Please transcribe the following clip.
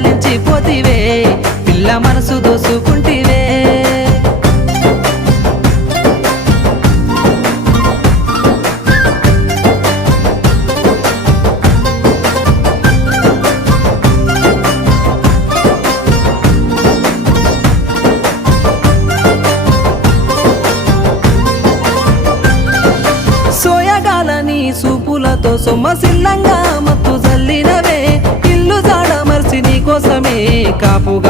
దొంగలించిపోతివే పిల్ల మనసు దోసుకుంటివే సోయగాలని సూపులతో సొమ్మసిల్లంగా మత్తు జల్లినవే ఇల్లు జాడ మర్చి నీకోసమే కాపుగా